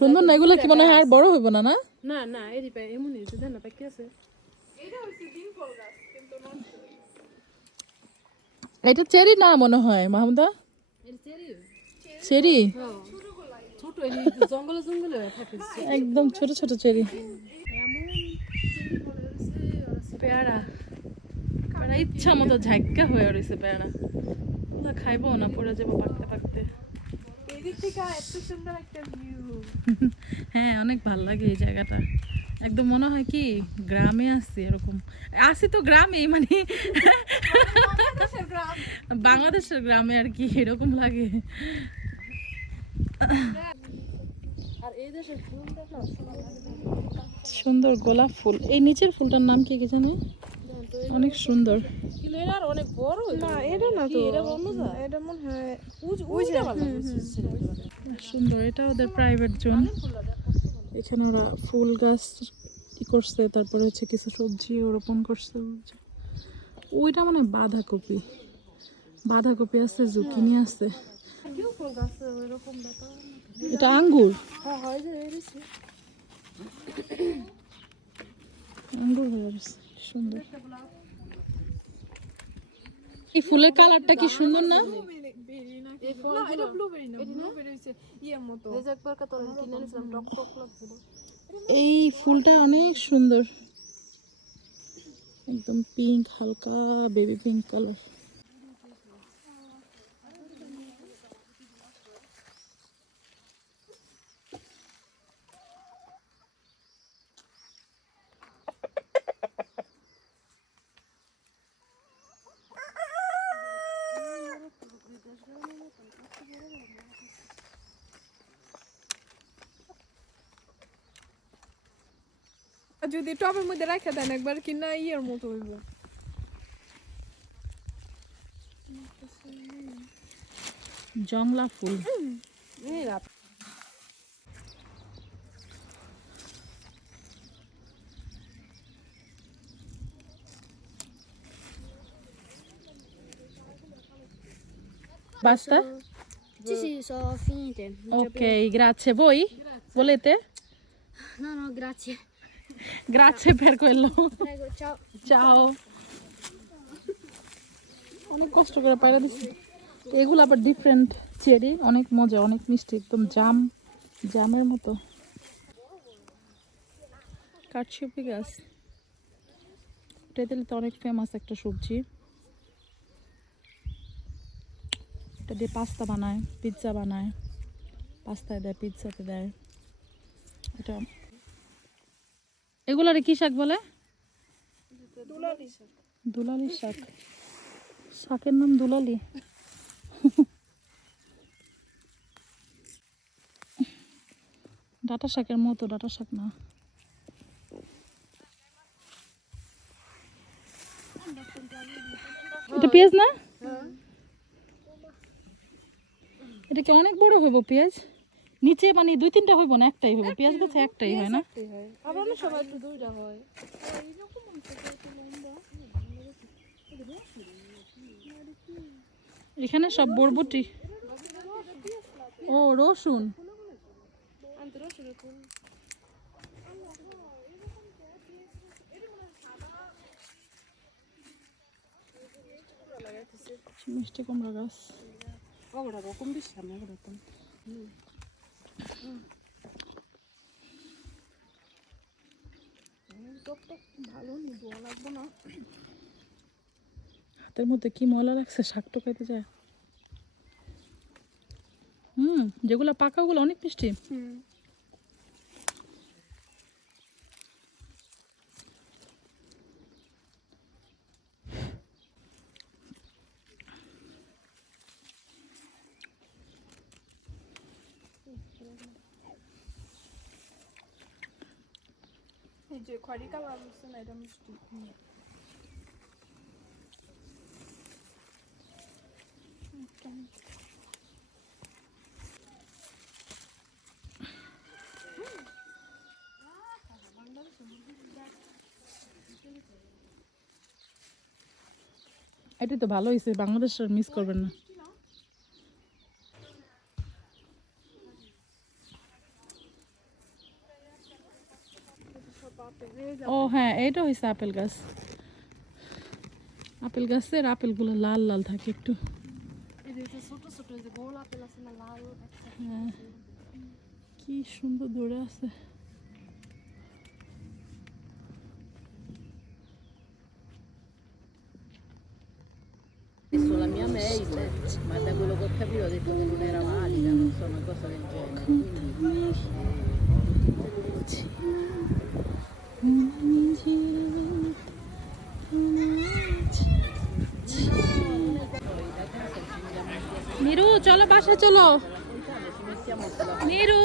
সুন্দর না এগুলো? কি মনে হয় আর বড় হইব না? না না না এরি পাই এমন হইছে দেন না পাকি আছে। এটা চেরি না মনে হয় মাহমুদা? চেরি ছোট এরি জঙ্গলে জঙ্গলে থাকে একদম ছোট ছোট চেরি। পেয়ারা পেয়ারা ইচ্ছা মতো ঝাক্কা হয়ে রয়েছে পেয়ারা। খাইবো না পড়ে যাবো পাকতে পাকতে। এদিক থেকে এত সুন্দর একটা ভিউ। হ্যাঁ অনেক ভালো লাগে এই জায়গাটা, একদম মনে হয় কি গ্রামে আসছি এরকম। আসি তো গ্রামে মানে বাংলাদেশের গ্রামে আর কি এরকম লাগে। আর এই দেশের ফুলটা না সুন্দর গোলাপ ফুল। এই নিচের ফুলটার নাম কি জানি, অনেক সুন্দর। কিন্তু এরা আর অনেক বড়। না এটা না তো, এটা বন্ধ যা এটা মনে হয় ওইটা ভালো সুন্দর, এটা ওদের প্রাইভেট জোন। এখানে ওরা ফুল গাছ ই করছে, তারপরে হচ্ছে কিছু সবজি রোপণ করছে। ওইটা মানে বাঁধাকপি, বাঁধাকপি আছে, জুকিনি আছে। ফুল গাছ ওইরকম ব্যাপার। এটা আঙ্গুর, হ্যাঁ হয় যে এরিছে আঙ্গুর হয়ে গেছে, সুন্দর। এই ফুলের কালারটা কি সুন্দর না? না এটা ব্লুবেরি না, ব্লুবেরি হইছে ইয়ের মতো। এই যে একবার কত কিনে নিয়েছিলাম টক টক লাগছিল। এই ফুলটা অনেক সুন্দর, একদম পিঙ্ক, হালকা বেবি পিঙ্ক কালার। যদি টবের মধ্যে রাখা দেন একবার কিনা ইয়ের মতো হইব। জংলা ফুল, এই রাত basta? Sì, sì, sono finite. Non c'è Ok, grazie. Voi volete? più- No, no, grazie. Grazie per quello. Prego, ciao. Ciao. অনেক কষ্ট করে পায়রা দিচ্ছি। এগুলো আবার ডিফারেন্ট চেরি, অনেক মজা, অনেক মিষ্টি, একদম জামের মতো। কাঠসুপি গাছ, এটা তো অনেক ফেমাস একটা সবজি। এটা দিয়ে পাস্তা বানায়, পিৎজা বানায়, পাস্তায় দেয়, পিৎজাতে দেয়। এটা এগুলারে কি শাক বলে? দুলালি শাক। শাকের নাম দুলালি? ডাঁটা শাকের মতো, ডাঁটা শাক না। এটা পেঁয়াজ না? এটা কি অনেক বড় হইব পেঁয়াজ? নিচে মানে 2-3টা হইব না, একটাই হইব? পেঁয়াজ গাছে একটাই হয় না? আবার না সবাই একটু দুইটা হয়। এখানে সব বরবটি। ও রসুন। মিষ্টি কুমড়া গাছ। ওগুলা রকম দিছিলাম ওগুলা তো ভালো নি দোয়া লাগবে না। হাতের মধ্যে কি ময়লা লাগছে, শাক টোকাইতে যায়। যেগুলা পাকা ওগুলো অনেক মিষ্টি। এই যে খয়রি কালার হচ্ছে না, এটা মিষ্টি। এটাই তো ভালো হয়েছে, বাংলাদেশ মিস করবেন না। ও হ্যাঁ, এটা হয়েছে আপেল গাছ। আপেল গাছের আপেলগুলো লাল লাল থাকে একটু। এই যে ছোট ছোট যে গোল আপেল আছে না লাল হ্যাঁ, কি সুন্দর ধরে আছে। Adesso la mia mail, ma da quello che ho capito ha detto che non era valida, non so, una cosa del genere. Quindi নিরু চলো বাসা চলো। নিরু